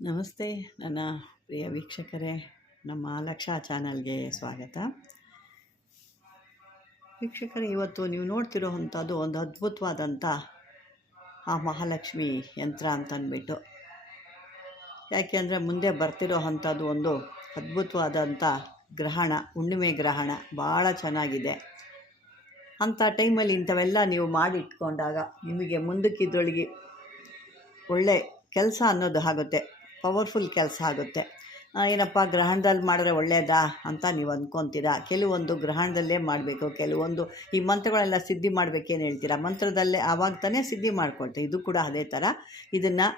ನಮಸ್ತೆ ನನ್ನ ಪ್ರಿಯ ವೀಕ್ಷಕರೇ, ನಮ್ಮ ಲಕ್ಷ ಚಾನಲ್ಗೆ ಸ್ವಾಗತ. ವೀಕ್ಷಕರೇ, ಇವತ್ತು ನೀವು ನೋಡ್ತಿರೋವಂಥದ್ದು ಒಂದು ಅದ್ಭುತವಾದಂಥ ಆ ಮಹಾಲಕ್ಷ್ಮಿ ಯಂತ್ರ ಅಂತಂದ್ಬಿಟ್ಟು. ಯಾಕೆಂದರೆ ಮುಂದೆ ಬರ್ತಿರೋ ಅಂಥದ್ದು ಒಂದು ಅದ್ಭುತವಾದಂಥ ಗ್ರಹಣ, ಹುಣ್ಣಿಮೆ ಗ್ರಹಣ ಭಾಳ ಚೆನ್ನಾಗಿದೆ. ಅಂಥ ಟೈಮಲ್ಲಿ ಇಂಥವೆಲ್ಲ ನೀವು ಮಾಡಿಟ್ಕೊಂಡಾಗ ನಿಮಗೆ ಮುಂದಕ್ಕಿದ್ದೊಳಗೆ ಒಳ್ಳೆ ಕೆಲಸ ಅನ್ನೋದು ಆಗುತ್ತೆ, ಪವರ್ಫುಲ್ ಕೆಲಸ ಆಗುತ್ತೆ. ಏನಪ್ಪ ಗ್ರಹಣದಲ್ಲಿ ಮಾಡಿದ್ರೆ ಒಳ್ಳೆಯದಾ ಅಂತ ನೀವು ಅಂದ್ಕೊತೀರಾ. ಕೆಲವೊಂದು ಗ್ರಹಣದಲ್ಲೇ ಮಾಡಬೇಕು, ಕೆಲವೊಂದು ಈ ಮಂತ್ರಗಳೆಲ್ಲ ಸಿದ್ಧಿ ಮಾಡಬೇಕೇನು ಹೇಳ್ತೀರಾ, ಮಂತ್ರದಲ್ಲೇ ಆವಾಗ ತಾನೇ ಸಿದ್ಧಿ ಮಾಡ್ಕೊಳ್ತೀವಿ. ಇದು ಕೂಡ ಅದೇ ಥರ. ಇದನ್ನು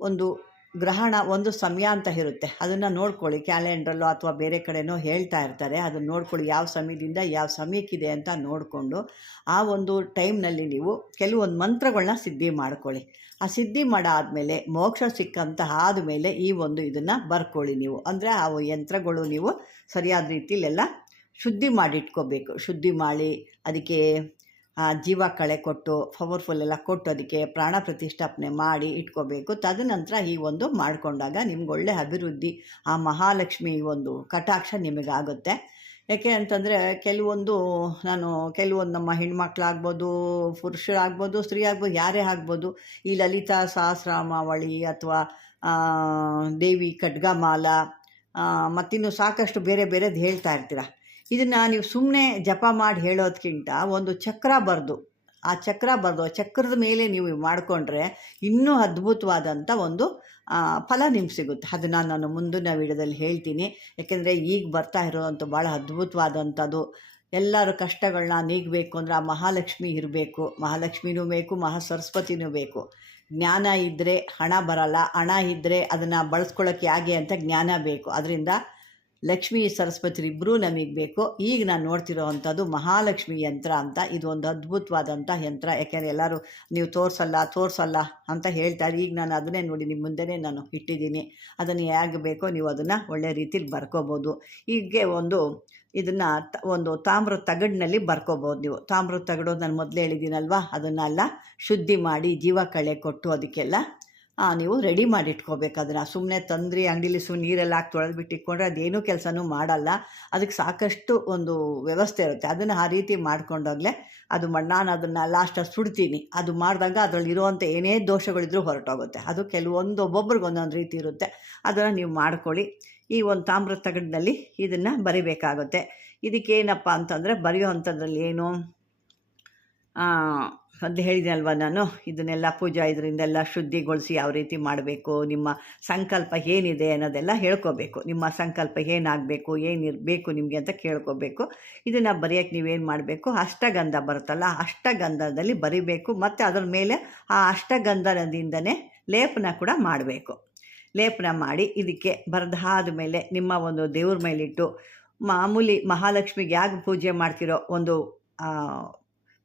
ಒಂದು ಗ್ರಹಣ ಒಂದು ಸಮಯ ಅಂತ ಇರುತ್ತೆ, ಅದನ್ನು ನೋಡ್ಕೊಳ್ಳಿ. ಕ್ಯಾಲೆಂಡ್ರಲ್ಲೋ ಅಥವಾ ಬೇರೆ ಕಡೆನೋ ಹೇಳ್ತಾ ಇರ್ತಾರೆ, ಅದನ್ನು ನೋಡ್ಕೊಳ್ಳಿ. ಯಾವ ಸಮಯದಿಂದ ಯಾವ ಸಮಯಕ್ಕಿದೆ ಅಂತ ನೋಡಿಕೊಂಡು ಆ ಒಂದು ಟೈಮ್ನಲ್ಲಿ ನೀವು ಕೆಲವೊಂದು ಮಂತ್ರಗಳನ್ನ ಸಿದ್ಧಿ ಮಾಡ್ಕೊಳ್ಳಿ. ಆ ಸಿದ್ಧಿ ಮಾಡಾದಮೇಲೆ ಮೋಕ್ಷ ಸಿಕ್ಕಂತ ಆದಮೇಲೆ ಈ ಒಂದು ಇದನ್ನು ಬರ್ಕೊಳ್ಳಿ ನೀವು. ಅಂದರೆ ಆ ಯಂತ್ರಗಳು ನೀವು ಸರಿಯಾದ ರೀತಿಯಲ್ಲೆಲ್ಲ ಶುದ್ಧಿ ಮಾಡಿಟ್ಕೋಬೇಕು. ಶುದ್ಧಿ ಮಾಡಿ ಅದಕ್ಕೆ ಜೀವ ಕಳೆ ಕೊಟ್ಟು ಪವರ್ಫುಲ್ ಎಲ್ಲ ಕೊಟ್ಟು ಅದಕ್ಕೆ ಪ್ರಾಣ ಪ್ರತಿಷ್ಠಾಪನೆ ಮಾಡಿ ಇಟ್ಕೋಬೇಕು. ತದನಂತರ ಈ ಒಂದು ಮಾಡಿಕೊಂಡಾಗ ನಿಮ್ಗೆ ಒಳ್ಳೆ ಅಭಿವೃದ್ಧಿ, ಆ ಮಹಾಲಕ್ಷ್ಮಿ ಒಂದು ಕಟಾಕ್ಷ ನಿಮಗಾಗುತ್ತೆ. ಯಾಕೆ ಅಂತಂದರೆ ಕೆಲವೊಂದು ನಮ್ಮ ಹೆಣ್ಮಕ್ಳಾಗ್ಬೋದು, ಪುರುಷರಾಗ್ಬೋದು, ಸ್ತ್ರೀ ಆಗ್ಬೋದು, ಯಾರೇ ಆಗ್ಬೋದು, ಈ ಲಲಿತಾ ಸಹಸ್ರನಾಮಾವಳಿ ಅಥವಾ ದೇವಿ ಖಡ್ಗಮಾಲ ಮತ್ತಿನ್ನು ಸಾಕಷ್ಟು ಬೇರೆ ಬೇರೆದು ಹೇಳ್ತಾ ಇರ್ತೀರ. ಇದನ್ನು ನೀವು ಸುಮ್ಮನೆ ಜಪ ಮಾಡಿ ಹೇಳೋದಕ್ಕಿಂತ ಒಂದು ಚಕ್ರ ಬರೆದು ಆ ಚಕ್ರದ ಮೇಲೆ ನೀವು ಮಾಡಿಕೊಂಡ್ರೆ ಇನ್ನೂ ಅದ್ಭುತವಾದಂಥ ಒಂದು ಫಲ ನಿಮ್ಗೆ ಸಿಗುತ್ತೆ. ಅದನ್ನು ನಾನು ಮುಂದಿನ ವಿಡಿಯೋದಲ್ಲಿ ಹೇಳ್ತೀನಿ. ಯಾಕೆಂದರೆ ಈಗ ಬರ್ತಾ ಇರೋವಂಥ ಭಾಳ ಅದ್ಭುತವಾದಂಥದ್ದು. ಎಲ್ಲರ ಕಷ್ಟಗಳನ್ನ ನೀಗಬೇಕು ಅಂದರೆ ಆ ಮಹಾಲಕ್ಷ್ಮಿ ಇರಬೇಕು. ಮಹಾಲಕ್ಷ್ಮಿನೂ ಬೇಕು, ಮಹಾಸರಸ್ವತಿನೂ ಬೇಕು. ಜ್ಞಾನ ಇದ್ದರೆ ಹಣ ಬರಲ್ಲ, ಹಣ ಇದ್ದರೆ ಅದನ್ನು ಬಳಸ್ಕೊಳ್ಳೋಕ್ಕೆ ಹೇಗೆ ಅಂತ ಜ್ಞಾನ ಬೇಕು. ಅದರಿಂದ ಲಕ್ಷ್ಮೀ ಸರಸ್ವತಿ ಇಬ್ಬರೂ ನಮಗೆ ಬೇಕು. ಈಗ ನಾನು ನೋಡ್ತಿರೋ ಅಂಥದ್ದು ಮಹಾಲಕ್ಷ್ಮಿ ಯಂತ್ರ ಅಂತ. ಇದು ಒಂದು ಅದ್ಭುತವಾದಂಥ ಯಂತ್ರ. ಯಾಕೆಂದರೆ ಎಲ್ಲರೂ ನೀವು ತೋರಿಸಲ್ಲ ಅಂತ ಹೇಳ್ತಾರೆ. ಈಗ ನಾನು ಅದನ್ನೇ ನೋಡಿ ನಿಮ್ಮ ಮುಂದೆನೇ ನಾನು ಇಟ್ಟಿದ್ದೀನಿ. ಅದನ್ನು ಹೇಗೆ ಬೇಕೋ ನೀವು ಅದನ್ನು ಒಳ್ಳೆ ರೀತಿಲಿ ಬರ್ಕೋಬೋದು. ಹೀಗೆ ಇದನ್ನು ಒಂದು ತಾಮ್ರದ ತಗಡಿನಲ್ಲಿ ಬರ್ಕೋಬೋದು ನೀವು. ತಾಮ್ರದ ತಗಡು ನಾನು ಮೊದಲೇ ಹೇಳಿದ್ದೀನಲ್ವ, ಅದನ್ನೆಲ್ಲ ಶುದ್ಧಿ ಮಾಡಿ ಜೀವ ಕಳೆ ಕೊಟ್ಟು ಅದಕ್ಕೆಲ್ಲ ನೀವು ರೆಡಿ ಮಾಡಿ ಇಟ್ಕೋಬೇಕು. ಅದನ್ನು ಸುಮ್ಮನೆ ತಂದ್ರಿ ಅಂಗಡಿಲಿ ನೀರೆಲ್ಲ ಹಾಕಿ ತೊಳೆದ್ಬಿಟ್ಟು ಇಟ್ಕೊಂಡ್ರೆ ಅದೇನೂ ಕೆಲಸನೂ ಮಾಡಲ್ಲ. ಅದಕ್ಕೆ ಸಾಕಷ್ಟು ಒಂದು ವ್ಯವಸ್ಥೆ ಇರುತ್ತೆ. ಅದನ್ನು ಆ ರೀತಿ ಮಾಡ್ಕೊಂಡೋಗಲೇ ಅದು ನಾನು ಅದನ್ನು ಲಾಸ್ಟಲ್ಲಿ ಸುಡ್ತೀನಿ. ಅದು ಮಾಡಿದಾಗ ಅದರಲ್ಲಿ ಇರುವಂಥ ಏನೇ ದೋಷಗಳಿದ್ರೂ ಹೊರಟೋಗುತ್ತೆ. ಅದು ಒಬ್ಬೊಬ್ರಿಗೆ ಒಂದೊಂದು ರೀತಿ ಇರುತ್ತೆ. ಅದನ್ನು ನೀವು ಮಾಡ್ಕೊಳ್ಳಿ. ಈ ಒಂದು ತಾಮ್ರದ ತಗಡಿನಲ್ಲಿ ಇದನ್ನು ಬರಿಬೇಕಾಗುತ್ತೆ. ಇದಕ್ಕೇನಪ್ಪ ಅಂತಂದರೆ ಬರೆಯೋ ಅಂಥದ್ರಲ್ಲಿ ಏನು ಅಂತ ಹೇಳಿದೆ ಅಲ್ವ ನಾನು, ಇದನ್ನೆಲ್ಲ ಪೂಜಾ ಇದರಿಂದೆಲ್ಲ ಶುದ್ಧಿಗೊಳಿಸಿ ಯಾವ ರೀತಿ ಮಾಡಬೇಕು, ನಿಮ್ಮ ಸಂಕಲ್ಪ ಏನಿದೆ ಅನ್ನೋದೆಲ್ಲ ಹೇಳ್ಕೋಬೇಕು. ನಿಮ್ಮ ಸಂಕಲ್ಪ ಏನಾಗಬೇಕು, ಏನಿರಬೇಕು ನಿಮಗೆ ಅಂತ ಕೇಳ್ಕೋಬೇಕು. ಇದನ್ನು ಬರೆಯೋಕ್ಕೆ ನೀವೇನು ಮಾಡಬೇಕು, ಅಷ್ಟಗಂಧ ಬರುತ್ತಲ್ಲ, ಅಷ್ಟಗಂಧದಲ್ಲಿ ಬರಿಬೇಕು. ಮತ್ತು ಅದರ ಮೇಲೆ ಆ ಅಷ್ಟಗಂಧದಿಂದನೇ ಲೇಪನ ಕೂಡ ಮಾಡಬೇಕು. ಲೇಪನ ಮಾಡಿ ಇದಕ್ಕೆ ಬರೆದಾದ ಮೇಲೆ ನಿಮ್ಮ ಒಂದು ದೇವ್ರ ಮೇಲಿಟ್ಟು ಮಾಮೂಲಿ ಮಹಾಲಕ್ಷ್ಮಿಗೆ ಯಾಕೆ ಪೂಜೆ ಮಾಡ್ತಿರೋ ಒಂದು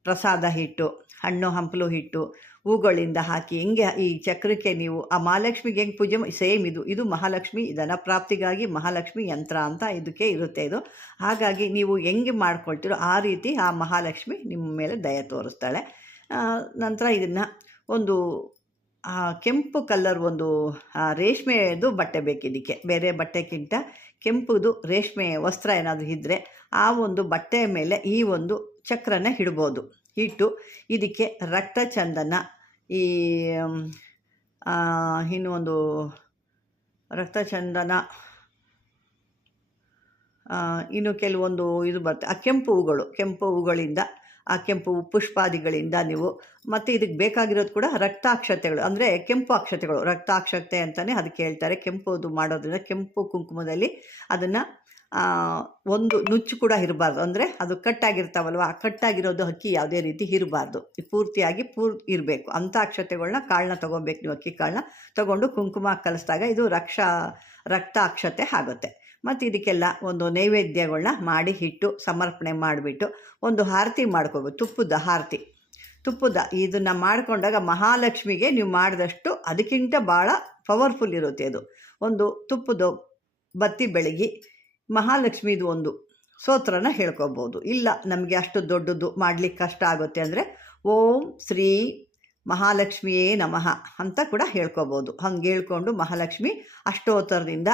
ಪ್ರಸಾದ ಹಿಟ್ಟು, ಹಣ್ಣು ಹಂಪಲು ಹಿಟ್ಟು, ಹೂಗಳಿಂದ ಹಾಕಿ ಹೆಂಗೆ ಈ ಚಕ್ರಕ್ಕೆ ನೀವು ಆ ಮಹಾಲಕ್ಷ್ಮಿಗೆ ಹೆಂಗೆ ಪೂಜೆ ಸೇಮ್ ಇದು ಮಹಾಲಕ್ಷ್ಮಿ ಧನ ಪ್ರಾಪ್ತಿಗಾಗಿ ಮಹಾಲಕ್ಷ್ಮಿ ಯಂತ್ರ ಅಂತ ಇದಕ್ಕೆ ಇರುತ್ತೆ. ಇದು ಹಾಗಾಗಿ ನೀವು ಹೆಂಗೆ ಮಾಡ್ಕೊಳ್ತೀರೋ ಆ ರೀತಿ ಆ ಮಹಾಲಕ್ಷ್ಮಿ ನಿಮ್ಮ ಮೇಲೆ ದಯೆ ತೋರಿಸ್ತಾಳೆ. ನಂತರ ಇದನ್ನು ಒಂದು ಕೆಂಪು ಕಲ್ಲರ್ ಒಂದು ರೇಷ್ಮೆದು ಬಟ್ಟೆ ಬೇಕು. ಇದಕ್ಕೆ ಬೇರೆ ಬಟ್ಟೆಗಿಂತ ಕೆಂಪುದು ರೇಷ್ಮೆ ವಸ್ತ್ರ ಏನಾದರೂ ಇದ್ದರೆ ಆ ಒಂದು ಬಟ್ಟೆಯ ಮೇಲೆ ಈ ಒಂದು ಚಕ್ರನ ಇಡ್ಬೋದು. ಇಟ್ಟು ಇದಕ್ಕೆ ರಕ್ತ ಚಂದನ, ಇನ್ನೂ ಒಂದು ರಕ್ತ ಚಂದನ, ಇನ್ನು ಕೆಲವೊಂದು ಇದು ಬರುತ್ತೆ. ಆ ಕೆಂಪು ಹೂಗಳಿಂದ ಆ ಕೆಂಪು ಪುಷ್ಪಾದಿಗಳಿಂದ ನೀವು, ಮತ್ತು ಇದಕ್ಕೆ ಬೇಕಾಗಿರೋದು ಕೂಡ ರಕ್ತಾಕ್ಷತೆಗಳು, ಅಂದರೆ ಕೆಂಪು ಅಕ್ಷತೆಗಳು. ರಕ್ತಾಕ್ಷತೆ ಅಂತಲೇ ಅದಕ್ಕೆ ಹೇಳ್ತಾರೆ. ಕೆಂಪುದು ಮಾಡೋದ್ರಿಂದ ಕೆಂಪು ಕುಂಕುಮದಲ್ಲಿ ಅದನ್ನು ಒಂದು ನುಚ್ಚು ಕೂಡ ಇರಬಾರ್ದು. ಅಂದರೆ ಅದು ಕಟ್ಟಾಗಿರ್ತಾವಲ್ವ, ಆ ಕಟ್ಟಾಗಿರೋದು ಅಕ್ಕಿ ಯಾವುದೇ ರೀತಿ ಇರಬಾರ್ದು, ಪೂರ್ತಿಯಾಗಿ ಇರಬೇಕು. ಅಂಥ ಅಕ್ಷತೆಗಳನ್ನ ಕಾಳನ್ನ ತೊಗೊಬೇಕು. ನೀವು ಅಕ್ಕಿ ಕಾಳನ್ನ ತೊಗೊಂಡು ಕುಂಕುಮ ಕಲಿಸಿದಾಗ ಇದು ರಕ್ತಾಕ್ಷತೆ ಆಗುತ್ತೆ. ಮತ್ತು ಇದಕ್ಕೆಲ್ಲ ಒಂದು ನೈವೇದ್ಯಗಳನ್ನ ಮಾಡಿ ಇಟ್ಟು ಸಮರ್ಪಣೆ ಮಾಡಿಬಿಟ್ಟು ಒಂದು ಆರತಿ ಮಾಡ್ಕೋಬೇಕು. ತುಪ್ಪದ ಇದನ್ನು ಮಾಡಿಕೊಂಡಾಗ ಮಹಾಲಕ್ಷ್ಮಿಗೆ ನೀವು ಮಾಡಿದಷ್ಟು ಅದಕ್ಕಿಂತ ಭಾಳ ಪವರ್ಫುಲ್ ಇರುತ್ತೆ. ಅದು ಒಂದು ತುಪ್ಪದ ಬತ್ತಿ ಬೆಳಗಿ ಮಹಾಲಕ್ಷ್ಮಿದು ಒಂದು ಸ್ತೋತ್ರನ ಹೇಳ್ಕೊಬೋದು. ಇಲ್ಲ ನಮಗೆ ಅಷ್ಟು ದೊಡ್ಡದು ಮಾಡಲಿಕ್ಕೆ ಕಷ್ಟ ಆಗುತ್ತೆ ಅಂದರೆ ಓಂ ಶ್ರೀ ಮಹಾಲಕ್ಷ್ಮಿಯೇ ನಮಃ ಅಂತ ಕೂಡ ಹೇಳ್ಕೊಬೋದು. ಹಂಗೆ ಹೇಳ್ಕೊಂಡು ಮಹಾಲಕ್ಷ್ಮಿ ಅಷ್ಟೋತ್ತರದಿಂದ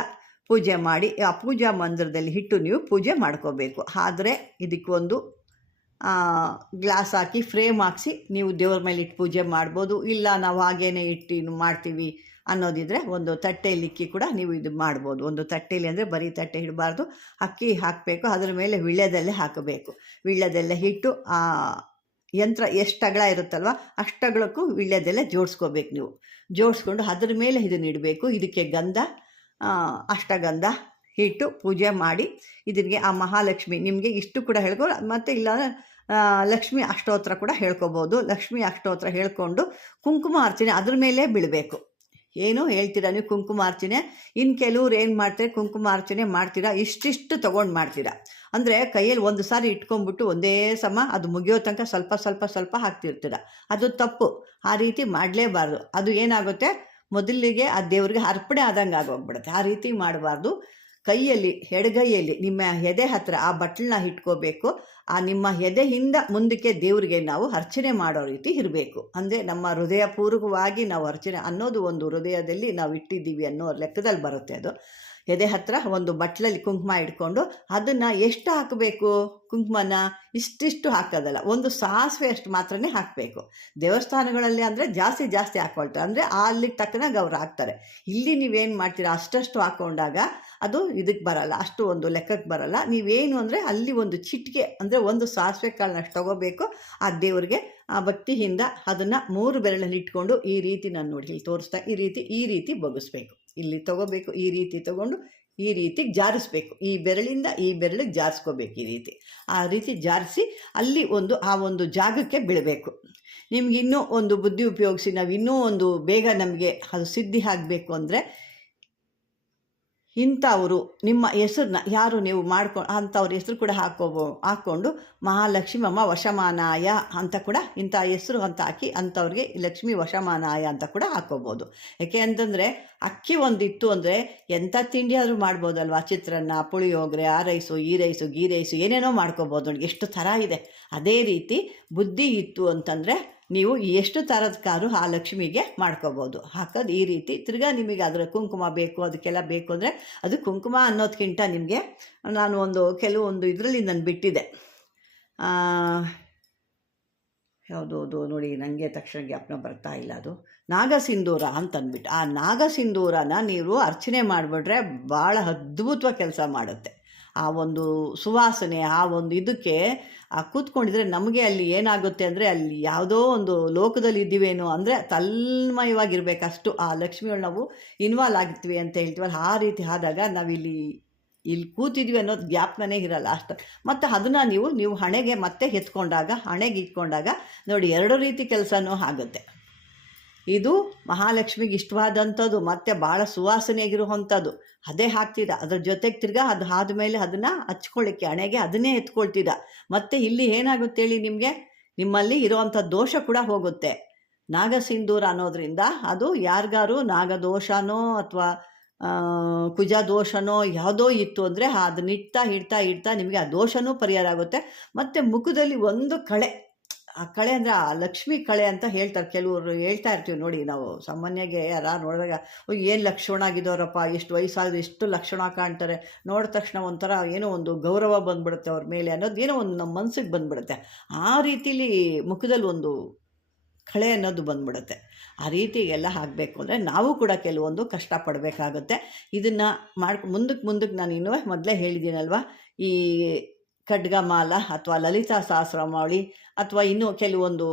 ಪೂಜೆ ಮಾಡಿ ಆ ಪೂಜಾ ಮಂದಿರದಲ್ಲಿ ಇಟ್ಟು ನೀವು ಪೂಜೆ ಮಾಡ್ಕೋಬೇಕು. ಆದರೆ ಇದಕ್ಕೊಂದು ಗ್ಲಾಸ್ ಹಾಕಿ ಫ್ರೇಮ್ ಹಾಕಿಸಿ ನೀವು ದೇವ್ರ ಮೇಲೆ ಇಟ್ಟು ಪೂಜೆ ಮಾಡ್ಬೋದು. ಇಲ್ಲ ನಾವು ಹಾಗೇ ಇಟ್ಟು ಮಾಡ್ತೀವಿ ಅನ್ನೋದಿದ್ರೆ ಒಂದು ತಟ್ಟೆಯಲ್ಲಿ ಇಕ್ಕಿ ಕೂಡ ನೀವು ಇದು ಮಾಡ್ಬೋದು. ಒಂದು ತಟ್ಟೆಯಲ್ಲಿ ಅಂದರೆ ಬರೀ ತಟ್ಟೆ ಇಡಬಾರ್ದು, ಅಕ್ಕಿ ಹಾಕಬೇಕು, ಅದರ ಮೇಲೆ ವೀಳ್ಯದೆಲೆ ಹಾಕಬೇಕು. ವೀಳ್ಯದೆಲೆ ಇಟ್ಟು ಆ ಯಂತ್ರ ಎಷ್ಟು ಅಗಲ ಇರುತ್ತಲ್ವ ಅಷ್ಟಗಳಕ್ಕೂ ವೀಳ್ಯದೆಲೆ ಜೋಡಿಸ್ಕೋಬೇಕು. ನೀವು ಜೋಡಿಸ್ಕೊಂಡು ಅದ್ರ ಮೇಲೆ ಇದನ್ನು ಇಡಬೇಕು. ಇದಕ್ಕೆ ಗಂಧ, ಅಷ್ಟಗಂಧ ಇಟ್ಟು ಪೂಜೆ ಮಾಡಿ ಇದಕ್ಕೆ ಆ ಮಹಾಲಕ್ಷ್ಮಿ ನಿಮಗೆ ಇಷ್ಟು ಕೂಡ ಹೇಳ್ಕೊ, ಮತ್ತು ಇಲ್ಲ ಲಕ್ಷ್ಮಿ ಅಷ್ಟೋತ್ರ ಕೂಡ ಹೇಳ್ಕೊಬೋದು. ಲಕ್ಷ್ಮಿ ಅಷ್ಟೋತ್ರ ಹೇಳ್ಕೊಂಡು ಕುಂಕುಮ ಅರ್ಚನೆ ಅದ್ರ ಮೇಲೆ ಬೀಳಬೇಕು. ಏನು ಹೇಳ್ತೀರಾ ನೀವು ಕುಂಕುಮಾರ್ಚನೆ? ಇನ್ನು ಕೆಲವ್ರು ಏನು ಮಾಡ್ತಾರೆ, ಕುಂಕುಮಾರ್ಚನೆ ಮಾಡ್ತೀರಾ ಇಷ್ಟಿಷ್ಟು ತೊಗೊಂಡು ಮಾಡ್ತೀರಾ. ಅಂದರೆ ಕೈಯಲ್ಲಿ ಒಂದು ಸಾರಿ ಇಟ್ಕೊಂಡ್ಬಿಟ್ಟು ಒಂದೇ ಸಮ ಅದು ಮುಗಿಯೋ ತನಕ ಸ್ವಲ್ಪ ಸ್ವಲ್ಪ ಸ್ವಲ್ಪ ಹಾಕ್ತಿರ್ತೀರ. ಅದು ತಪ್ಪು. ಆ ರೀತಿ ಮಾಡಲೇಬಾರ್ದು. ಅದು ಏನಾಗುತ್ತೆ, ಮೊದಲಿಗೆ ಆ ದೇವ್ರಿಗೆ ಅರ್ಪಣೆ ಆದಂಗೆ ಆಗೋಗ್ಬಿಡುತ್ತೆ. ಆ ರೀತಿ ಮಾಡಬಾರ್ದು. ಕೈಯಲ್ಲಿ ಎಡಗೈಯಲ್ಲಿ ನಿಮ್ಮ ಎದೆ ಹತ್ತಿರ ಆ ಬಟ್ಲನ್ನ ಇಟ್ಕೋಬೇಕು. ಆ ನಿಮ್ಮ ಎದೆಯಿಂದ ಮುಂದಕ್ಕೆ ದೇವರಿಗೆ ನಾವು ಅರ್ಚನೆ ಮಾಡೋ ರೀತಿ ಇರಬೇಕು. ಅಂದರೆ ನಮ್ಮ ಹೃದಯಪೂರ್ವಕವಾಗಿ ನಾವು ಅರ್ಚನೆ ಅನ್ನೋದು ಒಂದು ಹೃದಯದಲ್ಲಿ ನಾವು ಇಟ್ಟಿದ್ದೀವಿ ಅನ್ನೋ ಲೆಕ್ಕದಲ್ಲಿ ಬರುತ್ತೆ. ಅದು ಎದೆ ಹತ್ತಿರ ಒಂದು ಬಟ್ಲಲ್ಲಿ ಕುಂಕುಮ ಇಟ್ಕೊಂಡು ಅದನ್ನು ಎಷ್ಟು ಹಾಕಬೇಕು, ಕುಂಕುಮನ ಇಷ್ಟಿಷ್ಟು ಹಾಕೋದಲ್ಲ, ಒಂದು ಸಾಸಿವೆ ಅಷ್ಟು ಮಾತ್ರನೇ ಹಾಕಬೇಕು. ದೇವಸ್ಥಾನಗಳಲ್ಲಿ ಅಂದರೆ ಜಾಸ್ತಿ ಜಾಸ್ತಿ ಹಾಕ್ಕೊಳ್ತಾರೆ, ಅಂದರೆ ಅಲ್ಲಿಗೆ ತಕ್ಕನಾಗ ಅವ್ರು ಹಾಕ್ತಾರೆ. ಇಲ್ಲಿ ನೀವೇನು ಮಾಡ್ತೀರಾ, ಅಷ್ಟಷ್ಟು ಹಾಕ್ಕೊಂಡಾಗ ಅದು ಇದಕ್ಕೆ ಬರಲ್ಲ, ಅಷ್ಟು ಒಂದು ಲೆಕ್ಕಕ್ಕೆ ಬರಲ್ಲ. ನೀವೇನು ಅಂದರೆ ಅಲ್ಲಿ ಒಂದು ಚಿಟಿಕೆ ಅಂದರೆ ಒಂದು ಸಾಸಿವೆ ಕಾಳನ್ನಷ್ಟು ತೊಗೋಬೇಕು. ಆ ದೇವರಿಗೆ ಆ ಭಕ್ತಿಯಿಂದ ಅದನ್ನು 3 ಬೆರಳಲ್ಲಿ ಇಟ್ಕೊಂಡು ಈ ರೀತಿ ನಾನು ನೋಡಿ ಇಲ್ಲಿ ತೋರಿಸ್ತಾ ಈ ರೀತಿ ಬಗ್ಗಿಸ್ಬೇಕು. ಇಲ್ಲಿ ತೊಗೋಬೇಕು, ಈ ರೀತಿ ತೊಗೊಂಡು ಈ ರೀತಿ ಜಾರಿಸ್ಬೇಕು. ಈ ಬೆರಳಿಂದ ಈ ಬೆರಳಿಗೆ ಜಾರಿಸ್ಕೋಬೇಕು. ಆ ರೀತಿ ಜಾರಿಸಿ ಅಲ್ಲಿ ಆ ಒಂದು ಜಾಗಕ್ಕೆ ಬೀಳಬೇಕು. ನಿಮ್ಗೆ ಇನ್ನೂ ಒಂದು ಬುದ್ಧಿ ಉಪಯೋಗಿಸಿ ನಾವು ಇನ್ನೂ ಒಂದು ಬೇಗ ನಮಗೆ ಅದು ಸಿದ್ಧಿ ಆಗಬೇಕು ಅಂದರೆ, ಇಂಥವರು ನಿಮ್ಮ ಹೆಸರನ್ನ ಯಾರು ನೀವು ಅಂಥವ್ರ ಹೆಸರು ಕೂಡ ಹಾಕ್ಕೊಂಡು ಮಹಾಲಕ್ಷ್ಮಿ ಅಮ್ಮ ವಶಮಾನಾಯ ಅಂತ ಕೂಡ ಇಂಥ ಹೆಸರು ಅಂತ ಹಾಕಿ ಅಂಥವ್ರಿಗೆ ಲಕ್ಷ್ಮಿ ವಶಮಾನಾಯ ಅಂತ ಕೂಡ ಹಾಕ್ಕೋಬೋದು. ಯಾಕೆ ಅಂತಂದರೆ ಅಕ್ಕಿ ಒಂದಿತ್ತು ಅಂದರೆ ಎಂಥ ತಿಂಡಿ ಆದರೂ ಮಾಡ್ಬೋದಲ್ವ. ಚಿತ್ರಾನ್ನ, ಪುಳಿಯೋಗರೆ, ಆ ರೈಸು, ಈ ರೈಸು, ಗೀ ರೈಸು ಏನೇನೋ ಮಾಡ್ಕೋಬೋದು. ನೋಡಿ ಎಷ್ಟು ಥರ ಇದೆ. ಅದೇ ರೀತಿ ಬುದ್ಧಿ ಇತ್ತು ಅಂತಂದರೆ ನೀವು ಎಷ್ಟು ಥರದ ಕಾರು ಆ ಲಕ್ಷ್ಮಿಗೆ ಮಾಡ್ಕೋಬೋದು. ಹಾಕೋದು ಈ ರೀತಿ ತಿರ್ಗಾ ನಿಮಗೆ ಅದರ ಕುಂಕುಮ ಬೇಕು, ಅದಕ್ಕೆಲ್ಲ ಬೇಕು ಅಂದರೆ ಅದು ಕುಂಕುಮ ಅನ್ನೋದಕ್ಕಿಂತ ನಿಮಗೆ ನಾನು ಕೆಲವೊಂದು ಇದರಲ್ಲಿ ನಾನು ಬಿಟ್ಟಿದ್ದೆ. ಯಾವುದೋ ನೋಡಿ, ನನಗೆ ತಕ್ಷಣ ಜ್ಞಾಪನ ಬರ್ತಾ ಇಲ್ಲ. ಅದು ನಾಗಸಿಂಧೂರ ಅಂತಂದ್ಬಿಟ್ಟು ಆ ನಾಗಸಿಂಧೂರನ ನೀವು ಅರ್ಚನೆ ಮಾಡಿಬಿಟ್ರೆ ಭಾಳ ಅದ್ಭುತವಾಗಿ ಕೆಲಸ ಮಾಡುತ್ತೆ. ಆ ಒಂದು ಸುವಾಸನೆ, ಆ ಒಂದು ಇದಕ್ಕೆ ಕೂತ್ಕೊಂಡಿದ್ರೆ ನಮಗೆ ಅಲ್ಲಿ ಏನಾಗುತ್ತೆ ಅಂದರೆ ಅಲ್ಲಿ ಯಾವುದೋ ಒಂದು ಲೋಕದಲ್ಲಿ ಇದ್ದೀವೇನೋ ಅಂದರೆ ತನ್ಮಯವಾಗಿರ್ಬೇಕು. ಅಷ್ಟು ಆ ಲಕ್ಷ್ಮಿಗಳು ನಾವು ಇನ್ವಾಲ್ವ್ ಆಗಿರ್ತೀವಿ ಅಂತ ಹೇಳ್ತೀವಲ್ಲ, ಆ ರೀತಿ ಆದಾಗ ನಾವಿಲ್ಲಿ ಕೂತಿದ್ವಿ ಅನ್ನೋದು ಜ್ಞಾಪನನೇ ಇರಲ್ಲ ಅಷ್ಟು. ಮತ್ತು ಅದನ್ನು ನೀವು ಹಣೆಗೆ ಮತ್ತೆ ಹಣೆಗೆ ಇಟ್ಕೊಂಡಾಗ ನೋಡಿ 2 ರೀತಿ ಕೆಲಸನೂ ಆಗುತ್ತೆ. ಇದು ಮಹಾಲಕ್ಷ್ಮಿಗೆ ಇಷ್ಟವಾದಂಥದ್ದು ಮತ್ತು ಭಾಳ ಸುವಾಸನೆಯಾಗಿರುವಂಥದ್ದು. ಅದೇ ಹಾಕ್ತೀರ. ಅದ್ರ ಜೊತೆಗೆ ತಿರ್ಗಾ ಅದು ಆದಮೇಲೆ ಅದನ್ನು ಹಚ್ಕೊಳ್ಳಿಕ್ಕೆ ಹಣೆಗೆ ಅದನ್ನೇ ಎತ್ಕೊಳ್ತೀರ. ಮತ್ತು ಇಲ್ಲಿ ಏನಾಗುತ್ತೆ ಹೇಳಿ, ನಿಮ್ಮಲ್ಲಿ ಇರೋವಂಥ ದೋಷ ಕೂಡ ಹೋಗುತ್ತೆ. ನಾಗಸಿಂಧೂರ ಅನ್ನೋದ್ರಿಂದ ಅದು ಯಾರಿಗಾರು ನಾಗದೋಷನೋ ಅಥವಾ ಕುಜ ದೋಷನೋ ಯಾವುದೋ ಇತ್ತು ಅಂದರೆ ಅದನ್ನ ಇಡ್ತಾ ನಿಮಗೆ ಆ ದೋಷನೂ ಪರಿಹಾರ ಆಗುತ್ತೆ. ಮತ್ತು ಮುಖದಲ್ಲಿ ಒಂದು ಕಳೆ, ಆ ಕಳೆ ಅಂದರೆ ಆ ಲಕ್ಷ್ಮಿ ಕಳೆ ಅಂತ ಹೇಳ್ತಾರೆ. ಕೆಲವರು ಹೇಳ್ತಾ ಇರ್ತೀವಿ ನೋಡಿ, ನಾವು ಸಾಮಾನ್ಯವಾಗಿ ಯಾರು ನೋಡಿದಾಗ ಏನು ಲಕ್ಷಣ ಆಗಿದ್ದವರಪ್ಪ, ಎಷ್ಟು ವಯಸ್ಸಾದರೂ ಎಷ್ಟು ಲಕ್ಷಣ ಕಾಣ್ತಾರೆ, ನೋಡಿದ ತಕ್ಷಣ ಒಂಥರ ಏನೋ ಒಂದು ಗೌರವ ಬಂದ್ಬಿಡುತ್ತೆ ಅವ್ರ ಮೇಲೆ ಅನ್ನೋದು ಏನೋ ಒಂದು ನಮ್ಮ ಮನಸ್ಸಿಗೆ ಬಂದ್ಬಿಡುತ್ತೆ. ಆ ರೀತಿಲಿ ಮುಖದಲ್ಲಿ ಒಂದು ಕಳೆ ಅನ್ನೋದು ಬಂದ್ಬಿಡುತ್ತೆ. ಆ ರೀತಿ ಎಲ್ಲ ಆಗಬೇಕು ಅಂದರೆ ನಾವು ಕೂಡ ಕೆಲವೊಂದು ಕಷ್ಟಪಡಬೇಕಾಗುತ್ತೆ. ಇದನ್ನು ಮುಂದಕ್ಕೆ ನಾನು ಇನ್ನೂ ಮೊದಲೇ ಹೇಳಿದ್ದೀನಲ್ವ, ಈ ಖಡ್ಗಮಾಲ ಅಥವಾ ಲಲಿತಾ ಸಹಸ್ರನಾಮಾವಳಿ ಅಥವಾ ಇನ್ನೂ ಕೆಲವೊಂದು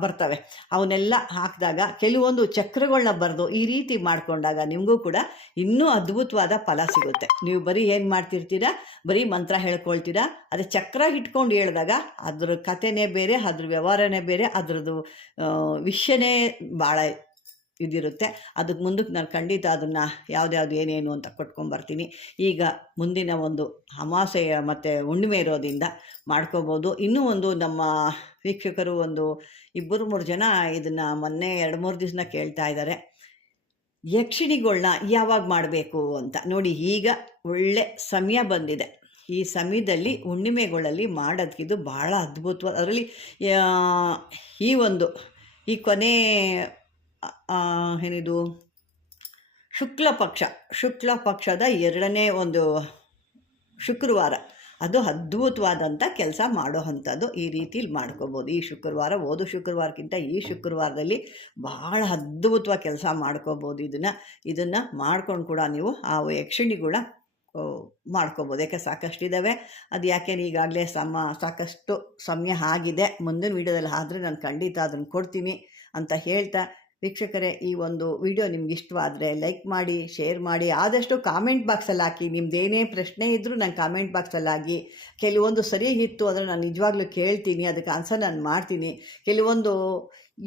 ಬರ್ತವೆ, ಅವನ್ನೆಲ್ಲ ಹಾಕಿದಾಗ ಕೆಲವೊಂದು ಚಕ್ರಗಳನ್ನ ಬರೆದು ಈ ರೀತಿ ಮಾಡಿಕೊಂಡಾಗ ನಿಮಗೂ ಕೂಡ ಇನ್ನೂ ಅದ್ಭುತವಾದ ಫಲ ಸಿಗುತ್ತೆ. ನೀವು ಬರೀ ಏನು ಮಾಡ್ತಿರ್ತೀರಾ, ಬರೀ ಮಂತ್ರ ಹೇಳ್ಕೊಳ್ತೀರಾ. ಅದೇ ಚಕ್ರ ಇಟ್ಕೊಂಡು ಹೇಳಿದಾಗ ಅದ್ರ ಕಥೆನೇ ಬೇರೆ, ಅದ್ರ ವ್ಯವಹಾರನೇ ಬೇರೆ, ಅದ್ರದ್ದು ವಿಷಯನೇ ಭಾಳ ಇದಿರುತ್ತೆ. ಅದಕ್ಕೆ ಮುಂದಕ್ಕೆ ನಾನು ಖಂಡಿತ ಅದನ್ನು ಯಾವ್ದ್ಯಾವ್ದು ಏನೇನು ಅಂತ ಕೊಟ್ಕೊಂಬರ್ತೀನಿ. ಈಗ ಮುಂದಿನ ಒಂದು ಅಮಾವಾಸ್ಯೆಯ ಮತ್ತು ಹುಣ್ಣಿಮೆ ಇರೋದ್ರಿಂದ ಮಾಡ್ಕೋಬೋದು. ಇನ್ನೂ ಒಂದು ನಮ್ಮ ವೀಕ್ಷಕರು 2-3 ಜನ ಇದನ್ನು ಮೊನ್ನೆ 2-3 ದಿವಸ ಕೇಳ್ತಾ ಇದ್ದಾರೆ, ಯಕ್ಷಿಣಿಗಳನ್ನ ಯಾವಾಗ ಮಾಡಬೇಕು ಅಂತ. ನೋಡಿ, ಈಗ ಒಳ್ಳೆ ಸಮಯ ಬಂದಿದೆ. ಈ ಸಮಯದಲ್ಲಿ ಹುಣ್ಣಿಮೆಗಳಲ್ಲಿ ಮಾಡೋದಕ್ಕಿದು ಭಾಳ ಅದ್ಭುತವಾದ, ಅದರಲ್ಲಿ ಈ ಒಂದು ಈ ಕೊನೆ ಏನಿದು ಶುಕ್ಲ ಪಕ್ಷದ 2ನೇ ಒಂದು ಶುಕ್ರವಾರ, ಅದು ಅದ್ಭುತವಾದಂಥ ಕೆಲಸ ಮಾಡೋ ಅಂಥದ್ದು. ಈ ರೀತಿಲಿ ಮಾಡ್ಕೋಬೋದು. ಈ ಶುಕ್ರವಾರ ಶುಕ್ರವಾರಕ್ಕಿಂತ ಈ ಶುಕ್ರವಾರದಲ್ಲಿ ಭಾಳ ಅದ್ಭುತವಾಗಿ ಕೆಲಸ ಮಾಡ್ಕೋಬೋದು. ಇದನ್ನು ಮಾಡ್ಕೊಂಡು ಕೂಡ ನೀವು ಆ ಯಕ್ಷಿಣಿಗಳ ಮಾಡ್ಕೋಬೋದು. ಯಾಕೆ ಸಾಕಷ್ಟಿದ್ದಾವೆ. ಅದು ಯಾಕೆ ಈಗಾಗಲೇ ಸಾಕಷ್ಟು ಸಮಯ ಆಗಿದೆ. ಮುಂದಿನ ವೀಡಿಯೋದಲ್ಲಿ ಆದರೆ ನಾನು ಖಂಡಿತ ಅದನ್ನು ಕೊಡ್ತೀನಿ ಅಂತ ಹೇಳ್ತಾ, ವೀಕ್ಷಕರೇ, ಈ ಒಂದು ವಿಡಿಯೋ ನಿಮ್ಗೆ ಇಷ್ಟವಾದರೆ ಲೈಕ್ ಮಾಡಿ, ಶೇರ್ ಮಾಡಿ, ಆದಷ್ಟು ಕಾಮೆಂಟ್ ಬಾಕ್ಸಲ್ಲಿ ಹಾಕಿ. ನಿಮ್ಮದೇನೇ ಪ್ರಶ್ನೆ ಇದ್ದರೂ ನಂಗೆ ಕಾಮೆಂಟ್ ಬಾಕ್ಸಲ್ಲಿ ಹಾಕಿ. ಕೆಲವೊಂದು ಸರಿಯಿತ್ತು ಅಂದರೆ ನಾನು ನಿಜವಾಗ್ಲೂ ಕೇಳ್ತೀನಿ, ಅದಕ್ಕೆ ಆನ್ಸರ್ ನಾನು ಮಾಡ್ತೀನಿ. ಕೆಲವೊಂದು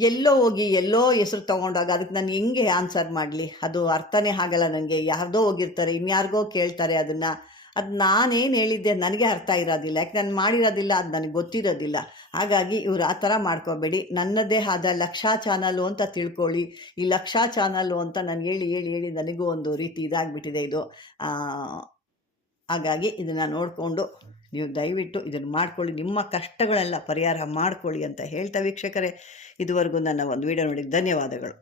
ಎಲ್ಲೋ ಹೋಗಿ ಎಲ್ಲೋ ಹೆಸರು ತೊಗೊಂಡಾಗ ಅದಕ್ಕೆ ನಾನು ಹೆಂಗೆ ಆನ್ಸರ್ ಮಾಡಲಿ, ಅದು ಅರ್ಥನೇ ಆಗಲ್ಲ ನನಗೆ. ಯಾರ್ದೋ ಹೋಗಿರ್ತಾರೆ, ಇನ್ಯಾರಿಗೋ ಕೇಳ್ತಾರೆ, ಅದು ನಾನೇನು ಹೇಳಿದ್ದೆ ನನಗೆ ಅರ್ಥ ಇರೋದಿಲ್ಲ. ಯಾಕೆ ನಾನು ಮಾಡಿರೋದಿಲ್ಲ, ಅದು ನನಗೆ ಗೊತ್ತಿರೋದಿಲ್ಲ. ಹಾಗಾಗಿ ಇವ್ರು ಆ ಥರ ಮಾಡ್ಕೋಬೇಡಿ. ನನ್ನದೇ ಆದ ಲಕ್ಷಾ ಚಾನಲ್ಲು ಅಂತ ತಿಳ್ಕೊಳ್ಳಿ. ಈ ಲಕ್ಷಾ ಚಾನಲ್ಲು ಅಂತ ನಾನು ಹೇಳಿ ನನಗೂ ಒಂದು ರೀತಿ ಇದಾಗಿಬಿಟ್ಟಿದೆ ಇದು. ಹಾಗಾಗಿ ಇದನ್ನು ನೋಡಿಕೊಂಡು ನೀವು ದಯವಿಟ್ಟು ಇದನ್ನು ಮಾಡ್ಕೊಳ್ಳಿ, ನಿಮ್ಮ ಕಷ್ಟಗಳೆಲ್ಲ ಪರಿಹಾರ ಮಾಡ್ಕೊಳ್ಳಿ ಅಂತ ಹೇಳ್ತಾ, ವೀಕ್ಷಕರೇ, ಇದುವರೆಗೂ ನನ್ನ ಒಂದು ವಿಡಿಯೋ ನೋಡಿ ಧನ್ಯವಾದಗಳು.